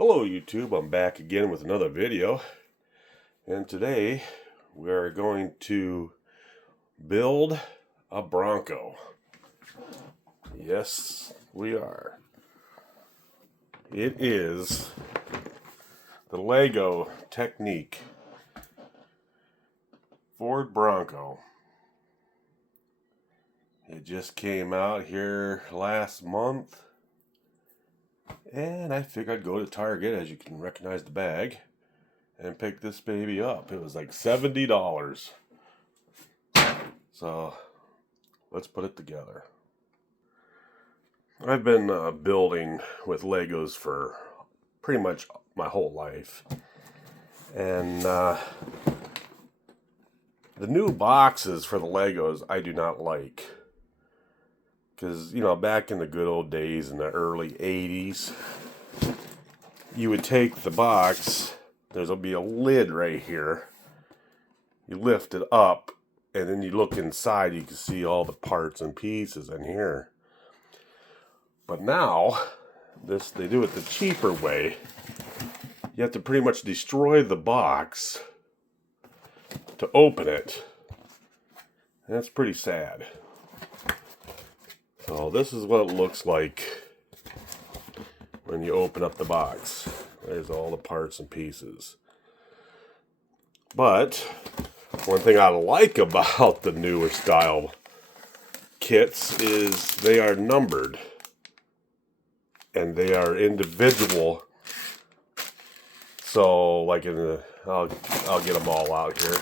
Hello YouTube, I'm back again with another video, and today we are going to build a Bronco. Yes, we are. It is the Lego Technic Ford Bronco. It just came out here last month. And I figured I'd go to Target, as you can recognize the bag, and pick this baby up. It was like $70. So let's put it together. I've been building with Legos for pretty much my whole life. And the new boxes for the Legos I do not like. Because, you know, back in the good old days in the early 80s, you would take the box, there'll be a lid right here. You lift it up, and then you look inside, you can see all the parts and pieces in here. But now, they do it the cheaper way. You have to pretty much destroy the box to open it. And that's pretty sad. So this is what it looks like when you open up the box. There's all the parts and pieces. But one thing I like about the newer style kits is they are numbered. And they are individual. So like in the, I'll get them all out here.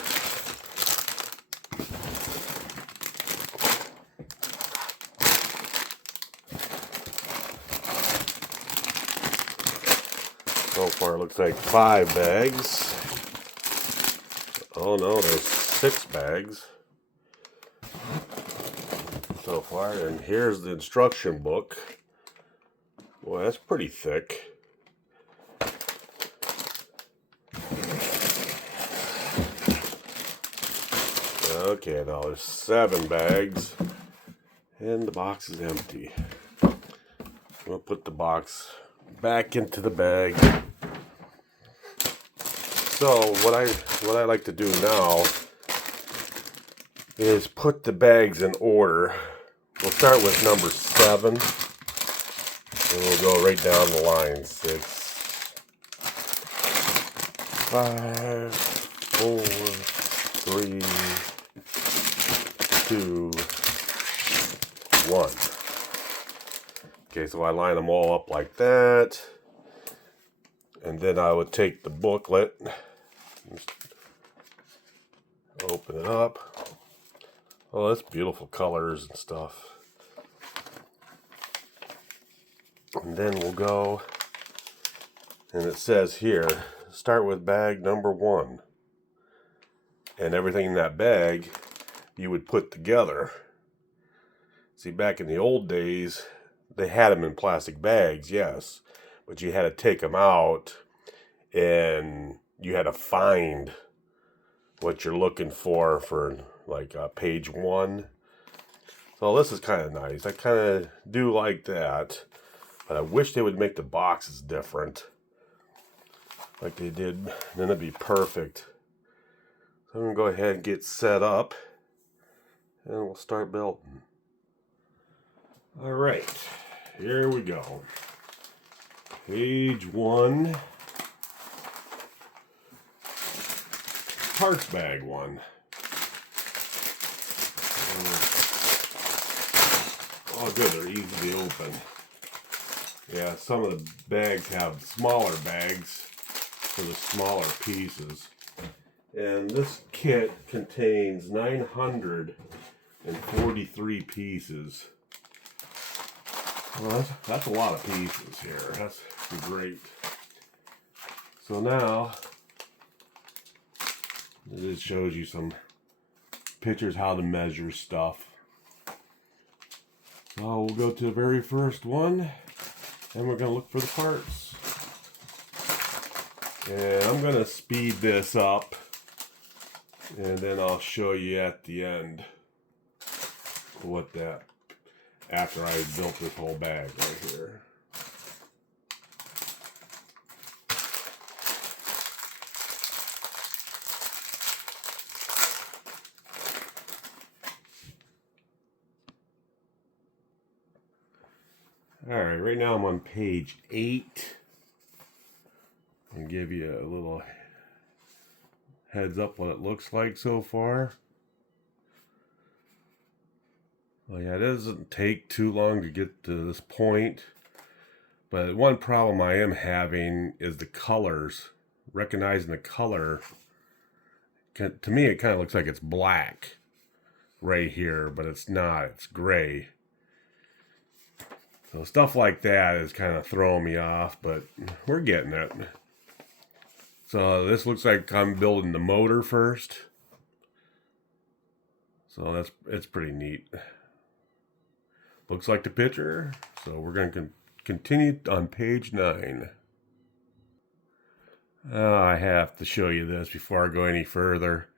So far it looks like 5 bags. Oh no, there's 6 bags so far. And here's the instruction book. Boy, that's pretty thick. Okay, now there's 7 bags. And the box is empty. We'll put the box back into the bag. So what I like to do now is put the bags in order. We'll start with number 7, and we'll go right down the line. 6, 5, 4, 3, 2, 1. Okay, so I line them all up like that. And then I would take the booklet, open it up. Oh, that's beautiful colors and stuff. And then we'll go, and it says here, start with bag number 1. And everything in that bag you would put together. See, back in the old days, they had them in plastic bags, yes. But you had to take them out, and you had to find what you're looking for like page 1. So this is kind of nice. I kind of do like that, but I wish they would make the boxes different, like they did. Then it'd be perfect. So I'm gonna go ahead and get set up, and we'll start building. All right, here we go. Page 1, parts bag 1. Oh good, they're easy to open. Yeah, some of the bags have smaller bags for the smaller pieces. And this kit contains 943 pieces. Well, that's a lot of pieces here. That's great. So now, it just shows you some pictures how to measure stuff. So we'll go to the very first one, and we're going to look for the parts. And I'm going to speed this up, and then I'll show you at the end what that, after I built this whole bag right here. Alright, right now I'm on page 8. I'll give you a little heads up what it looks like so far. Well, yeah, it doesn't take too long to get to this point. But one problem I am having is the colors. Recognizing the color, to me it kind of looks like it's black right here, but it's not, it's gray. So stuff like that is kind of throwing me off, but we're getting it. So this looks like I'm building the motor first. So it's pretty neat. Looks like the picture. So we're going to continue on page 9. I have to show you this before I go any further.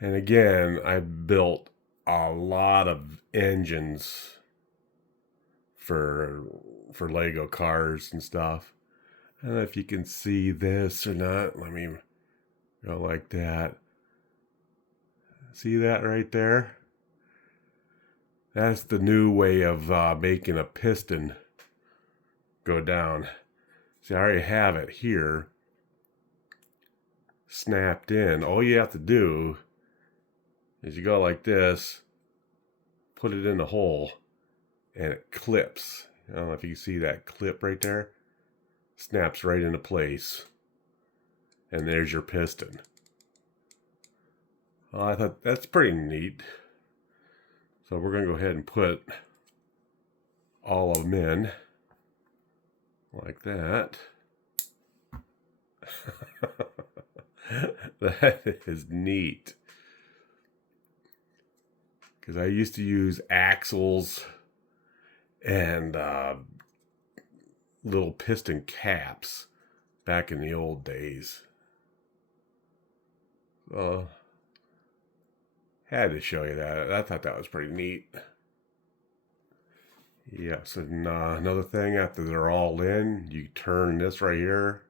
And again, I built a lot of engines for Lego cars and stuff. I don't know if you can see this or not. Let me go like that. See that right there? That's the new way of making a piston go down. See, I already have it here snapped in. All you have to do is you go like this, put it in the hole, and it clips. I don't know if you can see that clip right there. Snaps right into place. And there's your piston. Well, I thought that's pretty neat. So we're going to go ahead and put all of them in like that. That is neat. Because I used to use axles and little piston caps back in the old days. Had to show you that. I thought that was pretty neat. Yes, and another thing, after they're all in, you turn this right here.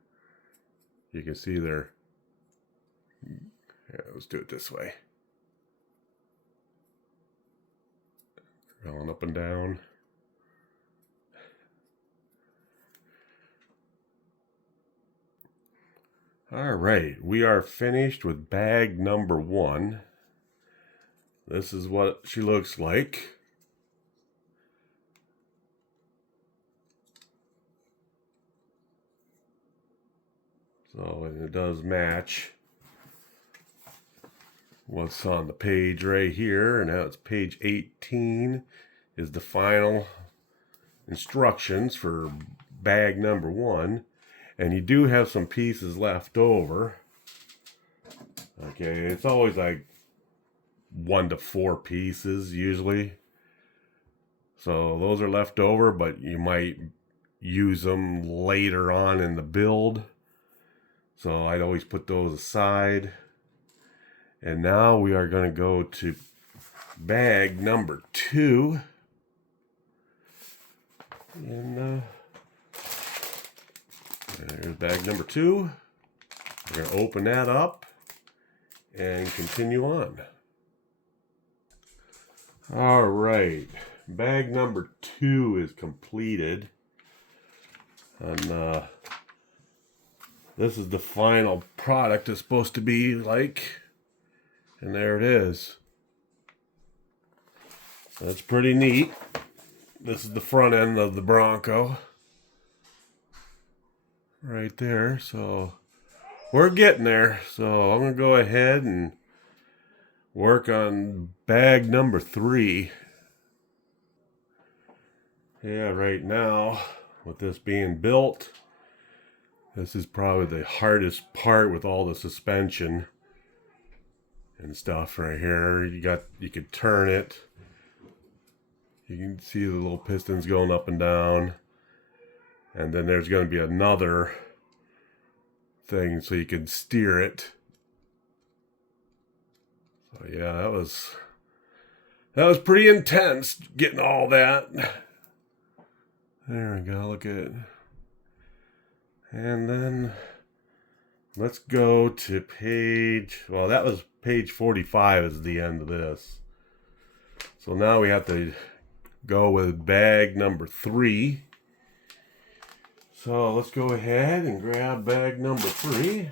You can see they're... Yeah, let's do it this way. Going up and down. All right, we are finished with bag number 1. This is what she looks like. So, and it does match what's on the page right here. And now it's page 18 is the final instructions for bag number 1. And you do have some pieces left over. Okay, it's always like 1 to 4 pieces usually. So those are left over, but you might use them later on in the build. So I'd always put those aside. And now we are going to go to bag number 2. And there's bag number 2. We're going to open that up and continue on. All right, bag number 2 is completed. And this is the final product it's supposed to be like. And there it is. That's pretty neat. This is the front end of the Bronco. Right there. So we're getting there. So I'm going to go ahead and work on bag number 3. Yeah, right now, with this being built, this is probably the hardest part with all the suspension and stuff right here. You could turn it. You can see the little pistons going up and down. And then there's going to be another thing so you can steer it. So yeah, that was pretty intense getting all that. There we go, look at it. And then let's go to page, well, that was page 45 is the end of this. So now we have to go with bag number 3. So let's go ahead and grab bag number 3.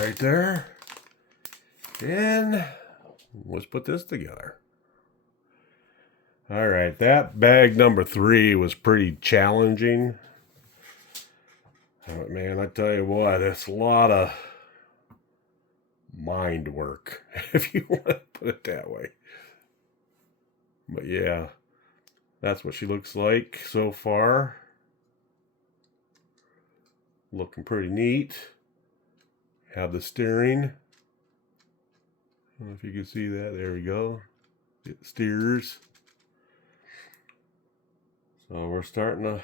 Right there. And let's put this together. All right, that bag number 3 was pretty challenging. Oh, man, I tell you what, it's a lot of mind work, if you want to put it that way. But yeah, that's what she looks like so far. Looking pretty neat. Have the steering. I don't know if you can see that. There we go. It steers. So we're starting to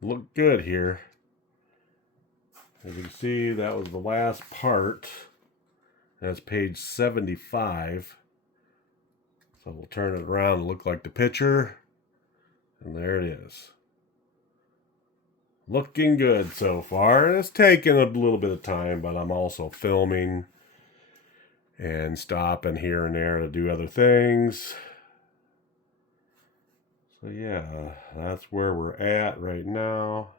look good here. As you can see, that was the last part. That's page 75. So we'll turn it around and look like the picture. And there it is. Looking good so far. It's taken a little bit of time, but I'm also filming and stopping here and there to do other things. So yeah, that's where we're at right now.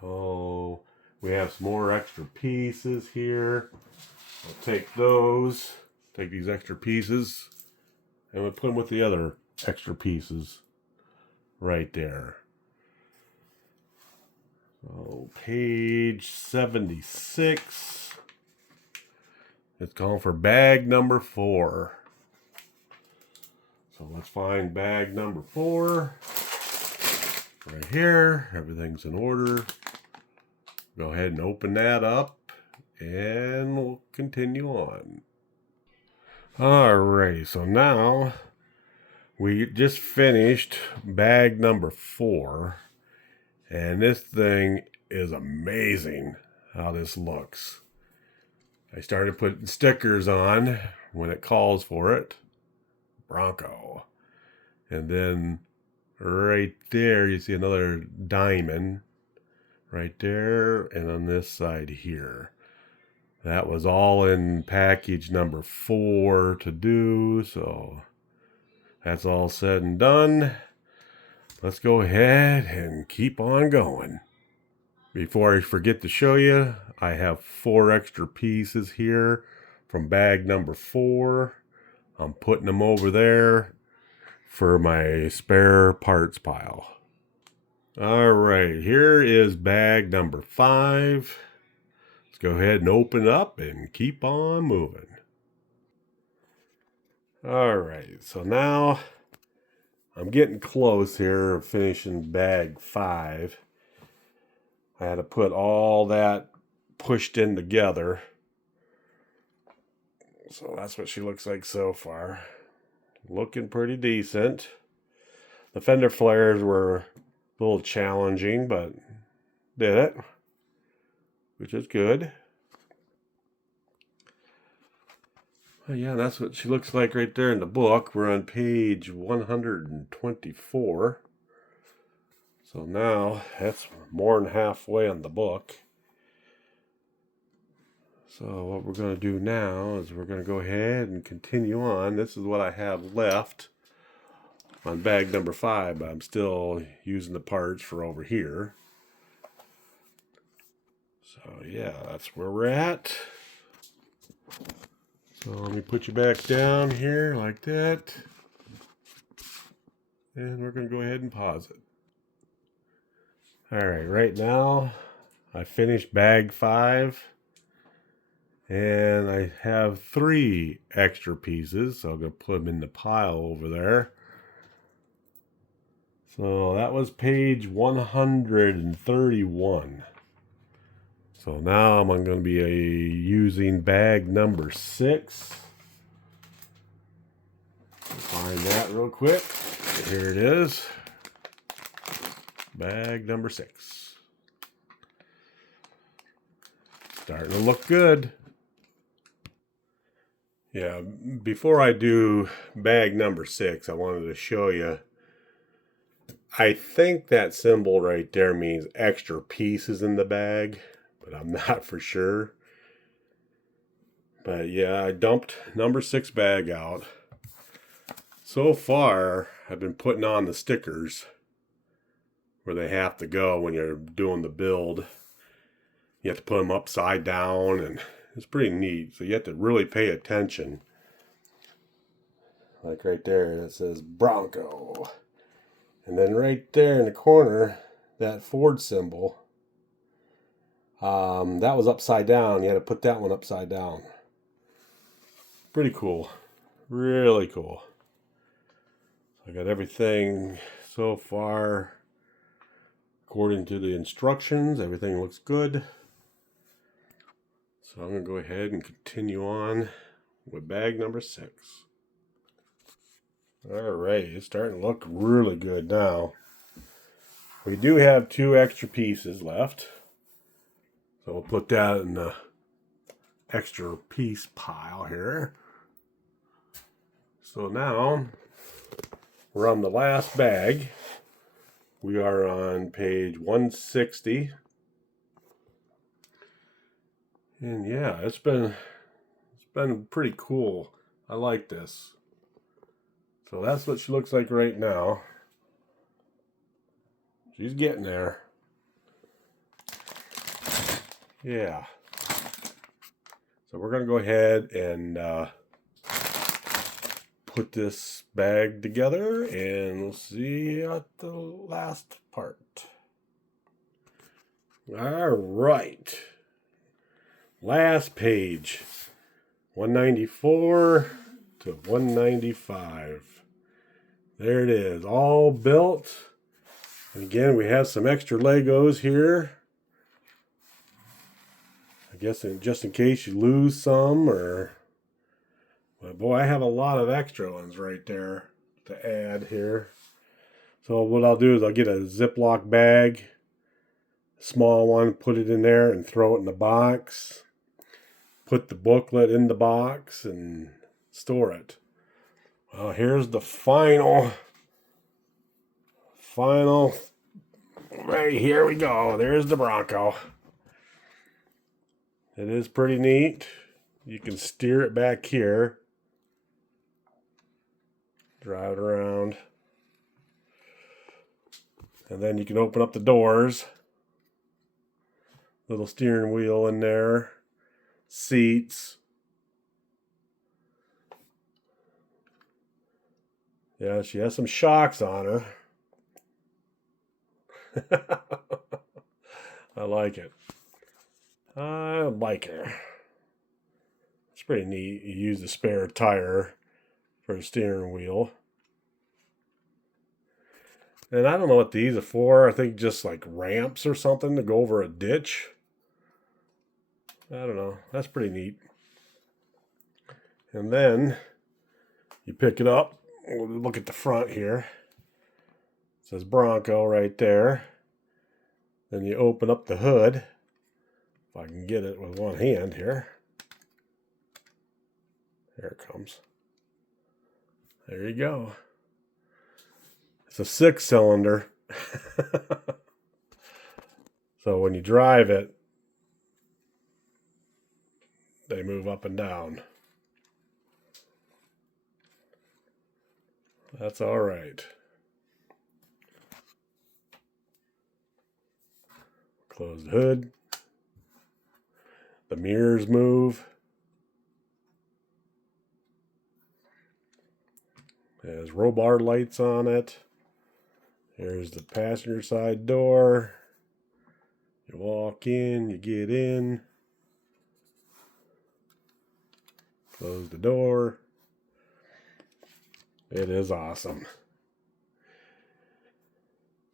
So we have some more extra pieces here. I'll take those, take these extra pieces, and we'll put them with the other extra pieces right there. So page 76. It's calling for bag number 4. So let's find bag number 4. Right here. Everything's in order. Go ahead and open that up and we'll continue on. Alright, so now we just finished bag number 4. And this thing is amazing how this looks. I started putting stickers on when it calls for it. Bronco. And then right there you see another diamond. Right there and on this side here. That was all in package number 4 to do. So that's all said and done. Let's go ahead and keep on going. Before I forget to show you, I have 4 extra pieces here from bag number 4. I'm putting them over there for my spare parts pile. All right, here is bag number 5. Let's go ahead and open it up and keep on moving. All right, so now I'm getting close here of finishing bag 5. I had to put all that pushed in together. So that's what she looks like so far. Looking pretty decent. The fender flares were a little challenging, but did it, which is good. Oh yeah, that's what she looks like right there in the book. We're on page 124. So now that's more than halfway on the book. So what we're going to do now is we're going to go ahead and continue on. This is what I have left on bag number 5, but I'm still using the parts for over here. So yeah, that's where we're at. So let me put you back down here like that. And we're going to go ahead and pause it. Alright, right now I finished bag 5. And I have 3 extra pieces, so I'm going to put them in the pile over there. So that was page 131. So now I'm going to be using bag number 6. Find that real quick. Here it is. Bag number 6. Starting to look good. Yeah, before I do bag number 6, I wanted to show you. I think that symbol right there means extra pieces in the bag, but I'm not for sure. But yeah, I dumped number 6 bag out. So far, I've been putting on the stickers where they have to go when you're doing the build. You have to put them upside down, and it's pretty neat. So you have to really pay attention. Like right there, it says Bronco. And then right there in the corner, that Ford symbol, that was upside down. You had to put that one upside down. Pretty cool. Really cool. I got everything so far according to the instructions. Everything looks good. So I'm going to go ahead and continue on with bag number 6. Alright, it's starting to look really good now. We do have 2 extra pieces left. So we'll put that in the extra piece pile here. So now we're on the last bag. We are on page 160. And yeah, it's been pretty cool. I like this. So that's what she looks like right now. She's getting there. Yeah. So we're going to go ahead and put this bag together, and we'll see at the last part. All right. Last page. 194 to 195. There it is, all built. And again, we have some extra Legos here. I guess just in case you lose some, or... But boy, I have a lot of extra ones right there to add here. So what I'll do is I'll get a Ziploc bag, a small one, put it in there and throw it in the box. Put the booklet in the box and store it. Well, here's the final. Right, here we go. There's the Bronco. It is pretty neat. You can steer it back here. Drive it around. And then you can open up the doors. Little steering wheel in there. Seats. Yeah, she has some shocks on her. I like it. I like her. It's pretty neat. You use the spare tire for the steering wheel. And I don't know what these are for. I think just like ramps or something to go over a ditch. I don't know. That's pretty neat. And then you pick it up. We'll look at the front here. It says Bronco right there. Then you open up the hood. If I can get it with one hand here. There it comes. There you go. It's a 6-cylinder. So when you drive it, they move up and down. That's all right. Close the hood. The mirrors move. It has roll bar lights on it. Here's the passenger side door. You walk in, you get in. Close the door. It is awesome.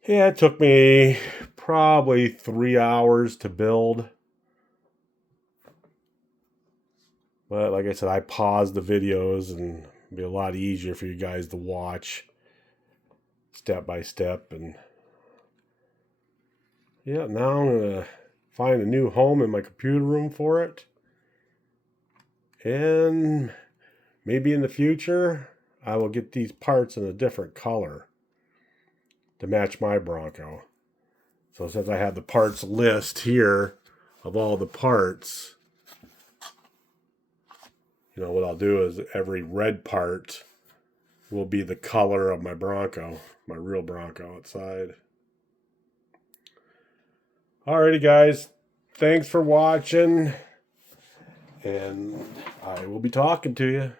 Yeah, it took me probably 3 hours to build. But like I said, I paused the videos and it'll be a lot easier for you guys to watch step by step. And yeah, now I'm going to find a new home in my computer room for it. And maybe in the future, I will get these parts in a different color to match my Bronco. So since I have the parts list here of all the parts, you know, what I'll do is every red part will be the color of my Bronco, my real Bronco outside. Alrighty, guys. Thanks for watching. And I will be talking to you.